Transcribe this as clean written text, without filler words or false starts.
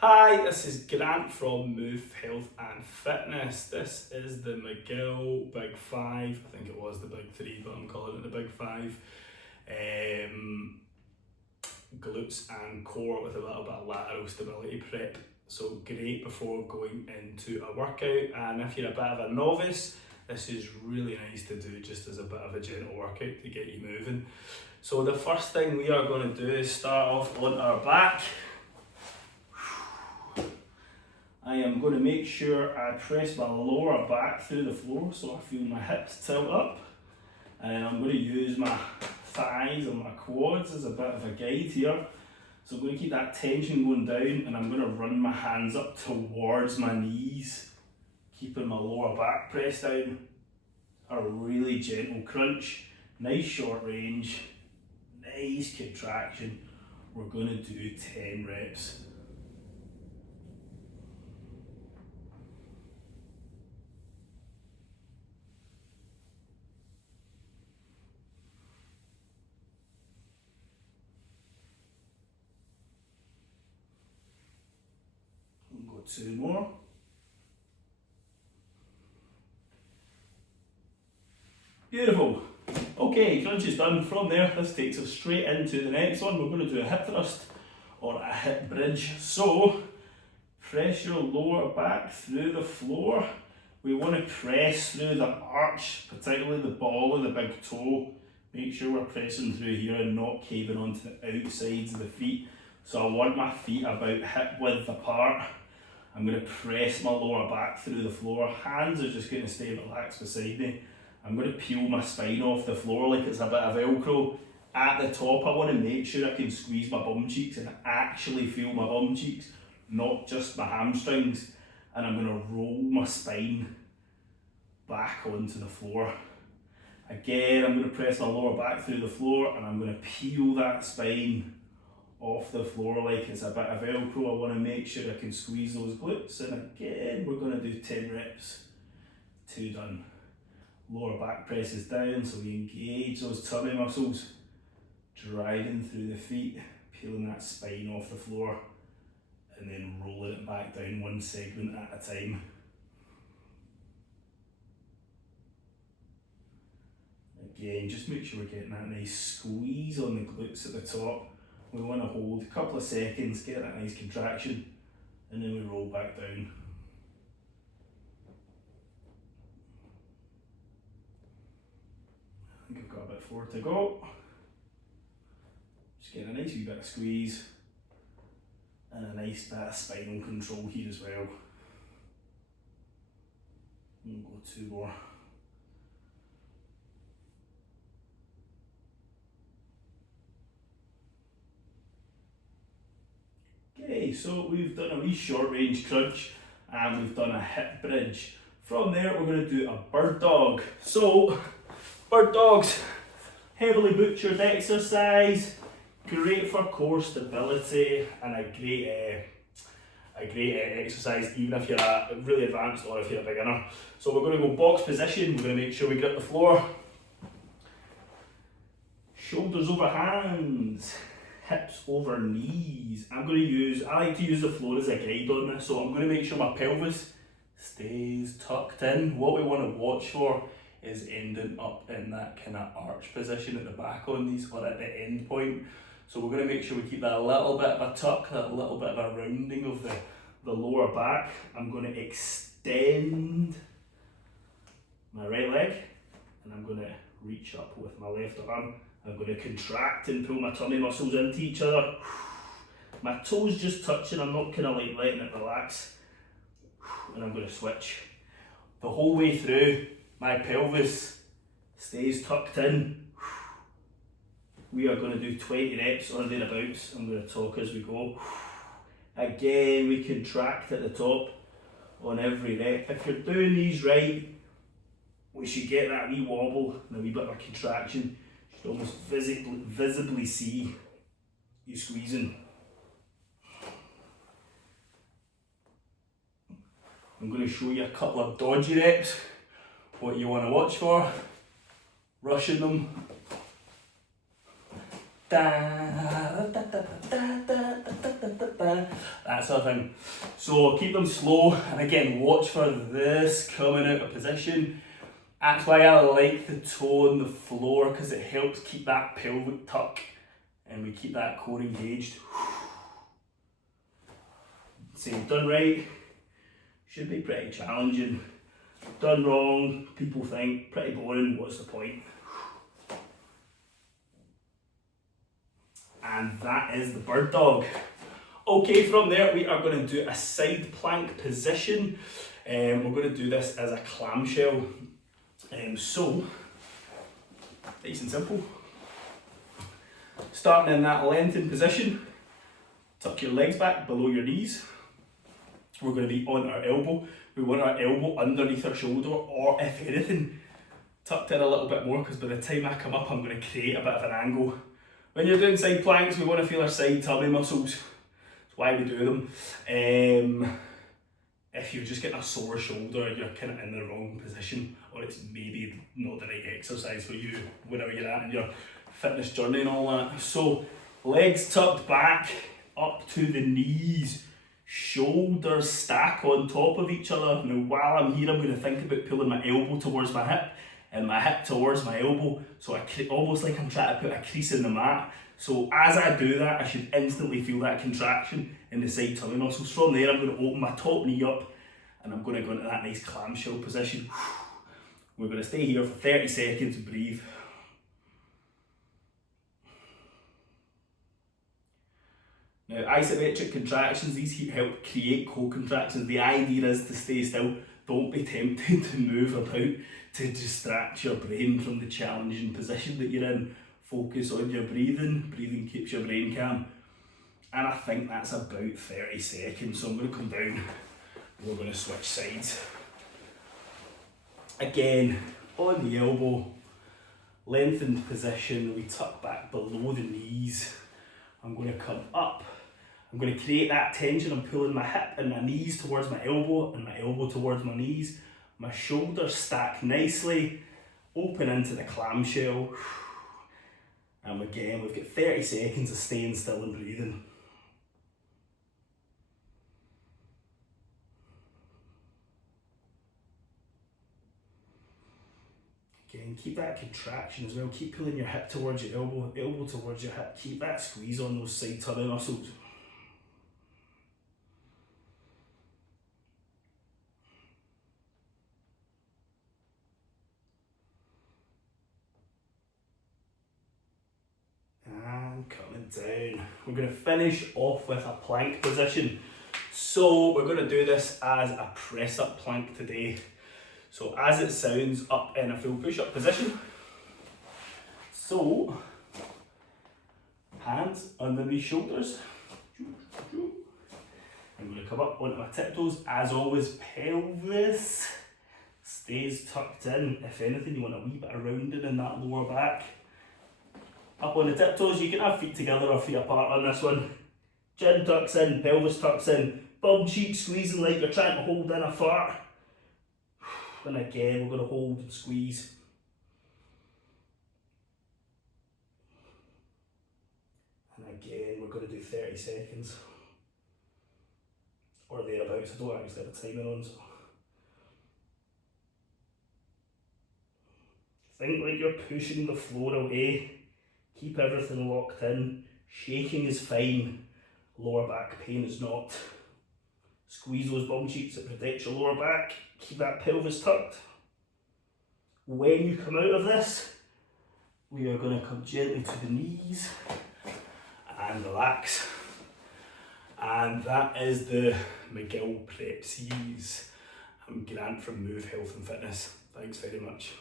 Hi, this is Grant from Move Health and Fitness. This is the Mcgill Big 5. I think it was the Big 3, but I'm calling it the Big 5. Glutes and core with a little bit of lateral stability prep. So great before going into a workout. And if you're a bit of a novice, this is really nice to do just as a bit of a gentle workout to get you moving. So the first thing we are going to do is start off on our back. I am going to make sure I press my lower back through the floor so I feel my hips tilt up, and then I'm going to use my thighs and my quads as a bit of a guide here. So I'm going to keep that tension going down, and I'm going to run my hands up towards my knees, keeping my lower back pressed down. A really gentle crunch, nice short range, nice contraction. We're going to do 10 reps. Go 2 more. Beautiful. Okay, crunch is done. From there, this takes us straight into the next one. We're going to do a hip thrust or a hip bridge. So, press your lower back through the floor. We want to press through the arch, particularly the ball of the big toe. Make sure we're pressing through here and not caving onto the outsides of the feet. So I want my feet about hip width apart. I'm going to press my lower back through the floor. Hands are just going to stay relaxed beside me. I'm going to peel my spine off the floor like it's a bit of Velcro. At the top, I want to make sure I can squeeze my bum cheeks and actually feel my bum cheeks, not just my hamstrings. And I'm going to roll my spine back onto the floor. Again, I'm going to press my lower back through the floor, and I'm going to peel that spine off the floor like it's a bit of Velcro. I want to make sure I can squeeze those glutes, and again we're going to do 10 reps. 2 done. Lower back presses down so we engage those tummy muscles, driving through the feet, peeling that spine off the floor, and then rolling it back down one segment at a time. Again, just make sure we're getting that nice squeeze on the glutes at the top. We want to hold a couple of seconds, get that nice contraction, and then we roll back down. I think I've got about 4 to go. Just getting a nice wee bit of squeeze and a nice bit of spinal control here as well. We'll go 2 more. Okay, so we've done a wee short range crunch and we've done a hip bridge. From there we're going to do a bird dog. So, bird dogs, heavily butchered exercise, great for core stability and a great exercise even if you're really advanced or if you're a beginner. So we're going to go box position, we're going to make sure we grip the floor. Shoulders over hands. Hips over knees. I like to use the floor as a guide on this, so I'm going to make sure my pelvis stays tucked in. What we want to watch for is ending up in that kind of arch position at the back on these or at the end point. So we're going to make sure we keep that a little bit of a tuck, that little bit of a rounding of the lower back. I'm going to extend my right leg and I'm going to reach up with my left arm. I'm going to contract and pull my tummy muscles into each other. My toes just touching, I'm not kind of like letting it relax. And I'm going to switch. The whole way through, my pelvis stays tucked in. We are going to do 20 reps or thereabouts. I'm going to talk as we go. Again, we contract at the top on every rep. If you're doing these right, we should get that wee wobble and a wee bit of a contraction. You almost visibly see you squeezing. I'm going to show you a couple of dodgy reps, what you want to watch for. Rushing them. Da, da, da, da, da, da, da, da, da. that sort of thing. So keep them slow, and again, watch for this coming out of position. That's why I like the toe on the floor, because it helps keep that pelvic tuck and we keep that core engaged. So done right, should be pretty challenging. Done wrong, people think pretty boring, what's the point? And that is the bird dog. Okay, from there we are going to do a side plank position. We're going to do this as a clamshell. So, nice and simple. Starting in that lengthened position, tuck your legs back below your knees. We're going to be on our elbow. We want our elbow underneath our shoulder, or if anything, tucked in a little bit more, because by the time I come up, I'm going to create a bit of an angle. When you're doing side planks, we want to feel our side tummy muscles. That's why we do them. If you're just getting a sore shoulder, you're kind of in the wrong position, or it's maybe not the right exercise for you, wherever you're at in your fitness journey and all that. So, legs tucked back, up to the knees, shoulders stack on top of each other. Now, while I'm here, I'm going to think about pulling my elbow towards my hip, and my hip towards my elbow, so almost like I'm trying to put a crease in the mat. So as I do that, I should instantly feel that contraction in the side tummy muscles. From there, I'm going to open my top knee up, and I'm going to go into that nice clamshell position. We're going to stay here for 30 seconds, breathe. Now, isometric contractions, these help create co-contractions. The idea is to stay still. Don't be tempted to move about to distract your brain from the challenging position that you're in. Focus on your breathing. Breathing keeps your brain calm. And I think that's about 30 seconds. So I'm going to come down. We're going to switch sides. Again, on the elbow, lengthened position. We tuck back below the knees. I'm going to come up. I'm going to create that tension. I'm pulling my hip and my knees towards my elbow, and my elbow towards my knees. My shoulders stack nicely, open into the clamshell. And again, we've got 30 seconds of staying still and breathing. Again, keep that contraction as well. Keep pulling your hip towards your elbow, elbow towards your hip. Keep that squeeze on those side tummy muscles. And coming down. We're going to finish off with a plank position. So we're going to do this as a press up plank today. So as it sounds, up in a full push-up position. So, hands underneath shoulders. I'm going to come up onto my tiptoes. As always, pelvis stays tucked in. If anything, you want a wee bit of rounding in that lower back. Up on the tiptoes, you can have feet together or feet apart on this one. Chin tucks in, pelvis tucks in. Bum cheeks squeezing like you're trying to hold in a fart. And again, we're going to hold and squeeze. And again, we're going to do 30 seconds. Or thereabouts. I don't actually have a timer on, so. Think like you're pushing the floor away. Keep everything locked in. Shaking is fine. Lower back pain is not. Squeeze those bum cheeks, it protects your lower back. Keep that pelvis tucked. When you come out of this, we are going to come gently to the knees and relax. And that is the Mcgill Prep Series. I'm Grant from Move Health and Fitness. Thanks very much.